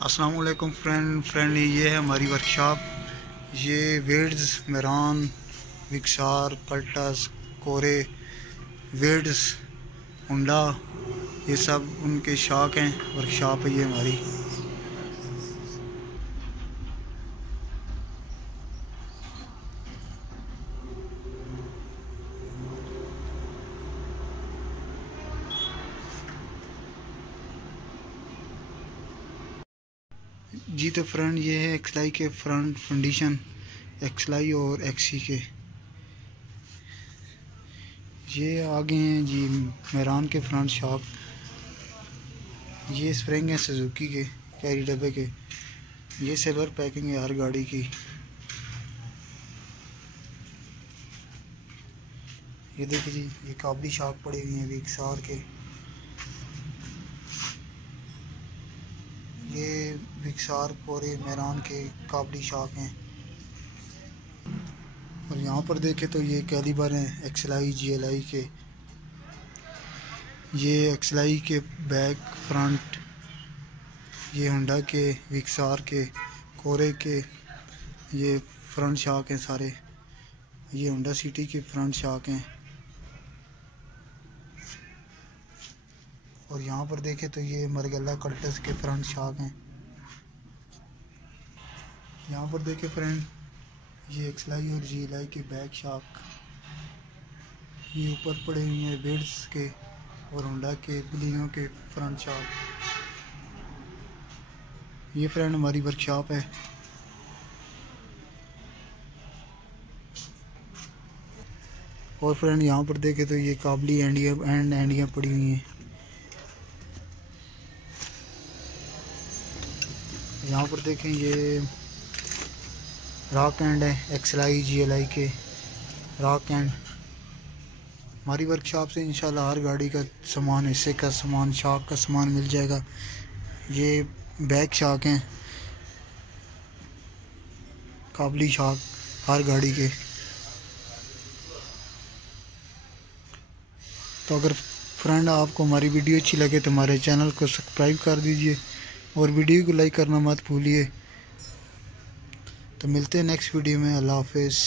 अस्सलाम वालेकुम फ्रेंड ये है हमारी वर्कशॉप। ये वेड्स, मेरान, विक्सार, कल्टस, कोरे, वेड्स, हुंडा, ये सब उनके शाख हैं। वर्कशॉप है ये हमारी। जी तो फ्रेंड ये है एक्सलाई के फ्रंट कंडीशन, एक्सलाई और एक्सी के। ये आगे हैं जी मेरान के फ्रंट शॉक। ये स्प्रिंग है सुजुकी के कैरी डब्बे के। ये सिल्वर पैकिंग है हर गाड़ी की। ये देखिए जी, ये काबली शॉक पड़ी हुई है विक्सार के। ये विक्सार कोरे मेरान के काबली शॉक हैं। और यहाँ पर देखें तो ये कैलिबर हैं एक्सलाई जीएलआई के। ये एक्सलाई के बैक फ्रंट, ये होंडा के, विक्सार के, कोरे के ये फ्रंट शॉक हैं सारे। ये होंडा सिटी के फ्रंट शॉक हैं। और यहाँ पर देखें तो ये मरगला कल्टस के फ्रंट शॉक हैं। यहाँ पर देखें फ्रेंड, ये एक्सलाई और जीएलआई के बैक शॉक। ये ऊपर पड़े हुए हैं वेड्स के और होंडा के बलिनो के फ्रंट शॉक। ये फ्रेंड हमारी वर्कशॉप है। और फ्रेंड यहाँ पर देखें तो ये काबली एंडियाँ पड़ी हुई हैं। यहाँ पर देखें ये रॉक एंड है एक्सलाई जीएलआई के रॉक एंड। हमारी वर्कशॉप से इंशाल्लाह हर गाड़ी का सामान, हिस्से का सामान, शॉक का सामान मिल जाएगा। ये बैक शॉक हैं काबली शॉक हर गाड़ी के। तो अगर फ्रेंड आपको हमारी वीडियो अच्छी लगे तो हमारे चैनल को सब्सक्राइब कर दीजिए और वीडियो को लाइक करना मत भूलिए। तो मिलते हैं नेक्स्ट वीडियो में। अल्लाह हाफिज़।